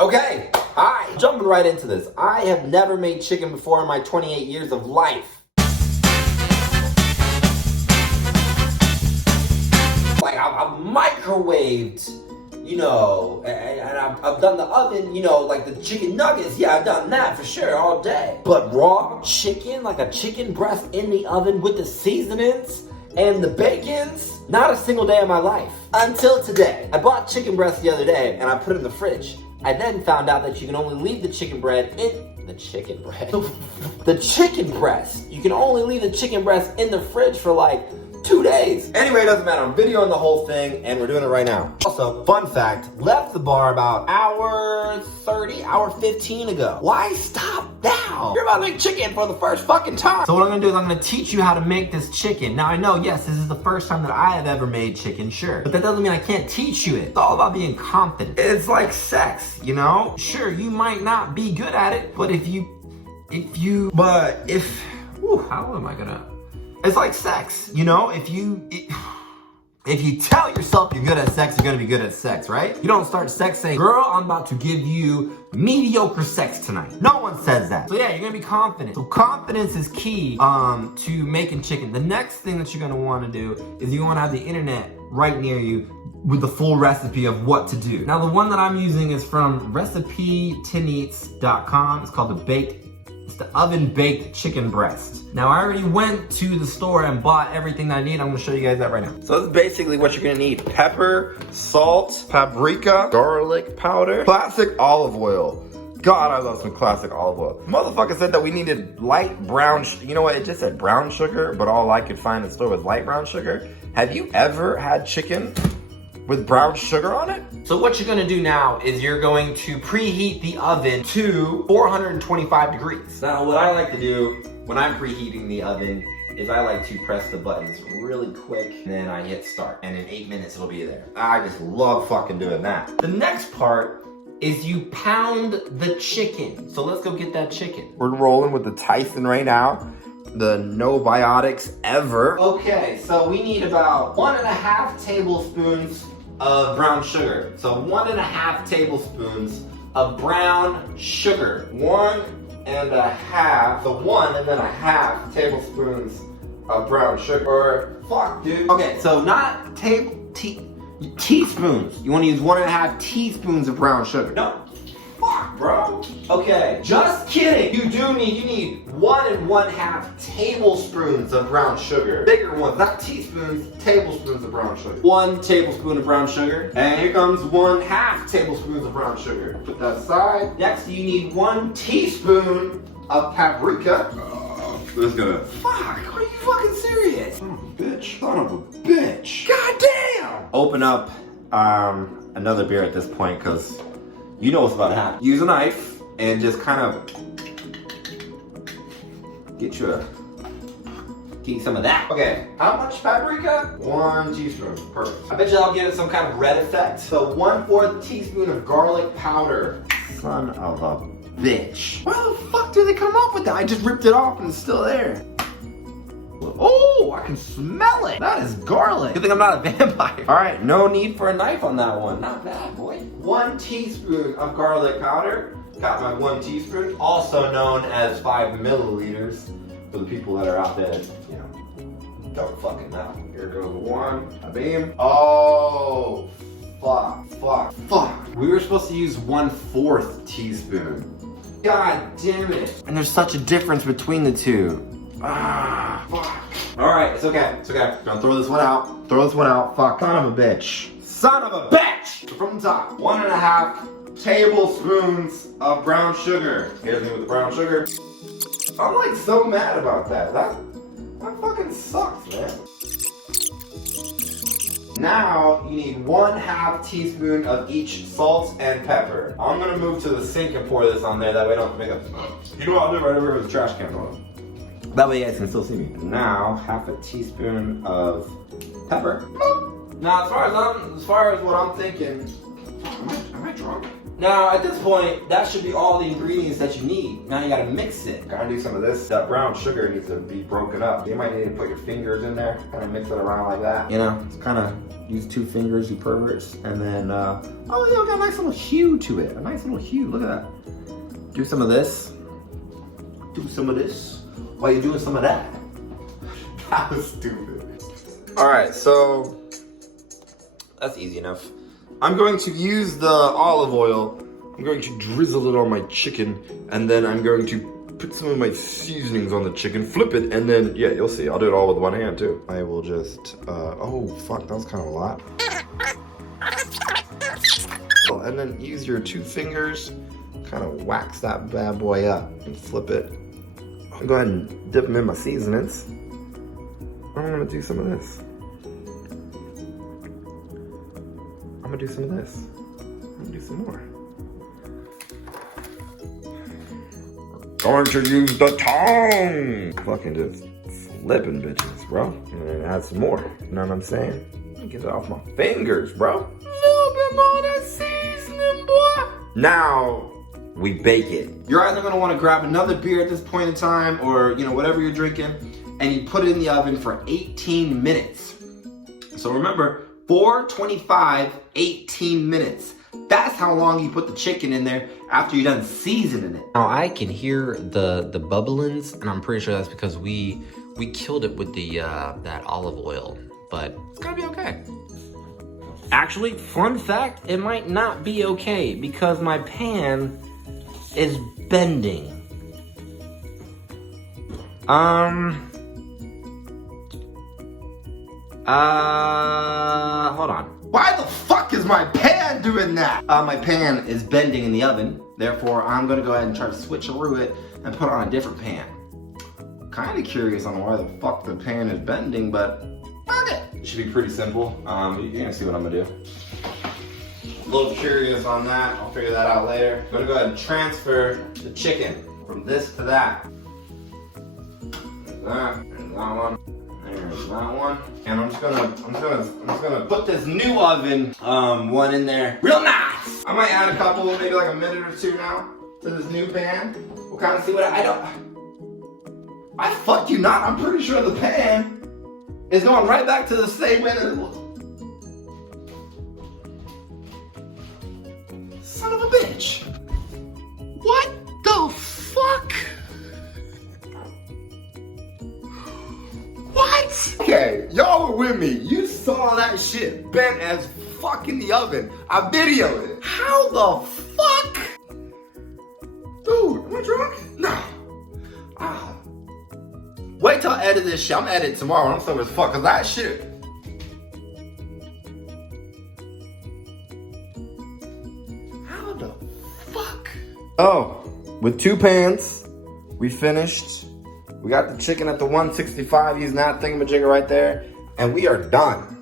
Okay, hi. Jumping right into this. I have never made chicken before in my 28 years of life. Like, I've microwaved, you know, and I've done the oven, you know, like the chicken nuggets. Yeah, I've done that for sure all day. But raw chicken, like a chicken breast in the oven with the seasonings and the bacons, not a single day of my life. Until today. I bought chicken breast the other day and I put it in the fridge. I then found out that you can only leave the chicken breast. You can only leave the chicken breast in the fridge for like 2 days. Anyway, it doesn't matter. I'm videoing the whole thing and we're doing it right now. Also, fun fact, left the bar about hour 15 ago. Why stop now? You're about to make chicken for the first fucking time. So what I'm gonna do is I'm gonna teach you how to make this chicken. Now I know, yes, this is the first time that I have ever made chicken, sure. But that doesn't mean I can't teach you it. It's all about being confident. It's like sex, you know? Sure, you might not be good at it, but how am I gonna? It's like sex, you know? If you tell yourself you're good at sex, you're gonna be good at sex, right? You don't start sex saying, girl, I'm about to give you mediocre sex tonight. No one says that. So yeah, you're gonna be confident. So confidence is key to making chicken. The next thing that you're gonna wanna do is you wanna have the internet right near you with the full recipe of what to do. Now the one that I'm using is from recipetinites.com. It's called the oven baked chicken breast. Now I already went to the store and bought everything that I need. I'm gonna show you guys that right now. So this is basically what you're gonna need. Pepper, salt, paprika, garlic powder, classic olive oil. God, I love some classic olive oil. Motherfucker said that we needed light brown, you know what, it just said brown sugar, but all I could find in the store was light brown sugar. Have you ever had chicken with brown sugar on it? So what you're gonna do now is you're going to preheat the oven to 425 degrees. Now what I like to do when I'm preheating the oven is I like to press the buttons really quick and then I hit start and in 8 minutes it'll be there. I just love fucking doing that. The next part is you pound the chicken. So let's go get that chicken. We're rolling with the Tyson right now. The no biotics ever. Okay, so we need about 1.5 tablespoons of brown sugar. So 1.5 tablespoons of brown sugar. 1.5 tablespoons of brown sugar. Or fuck, dude. Okay, so not teaspoons. You want to use 1.5 teaspoons of brown sugar. No. Fuck, bro. Okay, just kidding. You need 1.5 tablespoons of brown sugar. Bigger ones, not teaspoons, tablespoons of brown sugar. 1 tablespoon of brown sugar. And here comes 1/2 tablespoons of brown sugar. Put that aside. Next, you need 1 teaspoon of paprika. That's gonna. Fuck, are you fucking serious? Son of a bitch. Son of a bitch. God damn! Open up another beer at this point, because you know what's about to happen. Use a knife and just kind of get you some of that. Okay, how much paprika? 1 teaspoon, perfect. I bet you I'll give it some kind of red effect. So 1/4 teaspoon of garlic powder. Son of a bitch. Why the fuck did they come up with that? I just ripped it off and it's still there. Oh, I can smell it. That is garlic. Good thing I'm not a vampire. All right, no need for a knife on that one. Not bad, boy. 1 teaspoon of garlic powder. Got my 1 teaspoon, also known as 5 milliliters for the people that are out there, you know, don't fucking know. Here goes 1, a beam. Oh, fuck. We were supposed to use 1/4 teaspoon. God damn it. And there's such a difference between the two. Ah, fuck. All right, it's okay. Gonna throw this one out. Fuck. Son of a bitch. From the top, 1.5 tablespoons of brown sugar. Here's me with the brown sugar. I'm like so mad about that. That fucking sucks, man. Now you need 1/2 teaspoon of each salt and pepper. I'm gonna move to the sink and pour this on there. That way I don't have to make a. You know what I'll do right over here with the trash can on. That way you guys can still see me. Now, 1/2 teaspoon of pepper. Now, as far as what I'm thinking, am I drunk? Now, at this point, that should be all the ingredients that you need. Now you gotta mix it. Gotta do some of this. That brown sugar needs to be broken up. You might need to put your fingers in there, kind of mix it around like that. You know, just kind of use 2 fingers, you perverts. And then, oh, yeah, got a nice little hue to it. A nice little hue, look at that. Do some of this. Do some of this. While you're doing some of that. That was stupid. All right, so that's easy enough. I'm going to use the olive oil. I'm going to drizzle it on my chicken, and then I'm going to put some of my seasonings on the chicken, flip it, and then, yeah, you'll see. I'll do it all with one hand, too. I will just, oh, fuck, that was kind of a lot. And then use your 2 fingers, kind of wax that bad boy up and flip it. I'll go ahead and dip them in my seasonings. I'm gonna do some of this. I'm gonna do some of this. I'm gonna do some more. Going to use the tongue. Fucking just flipping bitches, bro. And then add some more. You know what I'm saying? Let me get it off my fingers, bro. A little bit more of that seasoning, boy. Now we bake it. You're either gonna wanna grab another beer at this point in time, or you know, whatever you're drinking, and you put it in the oven for 18 minutes. So remember, 425, 18 minutes. That's how long you put the chicken in there after you're done seasoning it. Now I can hear the bubblings, and I'm pretty sure that's because we killed it with the that olive oil, but it's gonna be okay. Actually, fun fact, it might not be okay because my pan is bending. Hold on. Why the fuck is my pan doing that? My pan is bending in the oven. Therefore, I'm gonna go ahead and try to switcheroo it and put it on a different pan. Kinda curious on why the fuck the pan is bending, but fuck it. It should be pretty simple. You're gonna see what I'm gonna do. A little curious on that. I'll figure that out later. I'm gonna go ahead and transfer the chicken from this to that. There's that. There's that one. There's that one. And I'm just gonna put this new oven one in there. Real nice! I might add a couple, maybe like a minute or 2 now to this new pan. We'll kind of see what I fuck you not. I'm pretty sure the pan is going right back to the same way that it was. Son of a bitch. What the fuck? What? Okay, y'all were with me. You saw that shit bent as fuck in the oven. I videoed it. How the fuck? Dude, am I drunk? No. Wait till I edit this shit. I'm gonna edit it tomorrow and I'm sober as fuck, cause that shit. How the fuck? Oh, with 2 pans, we finished. We got the chicken at the 165 using that thingamajigger right there, and we are done.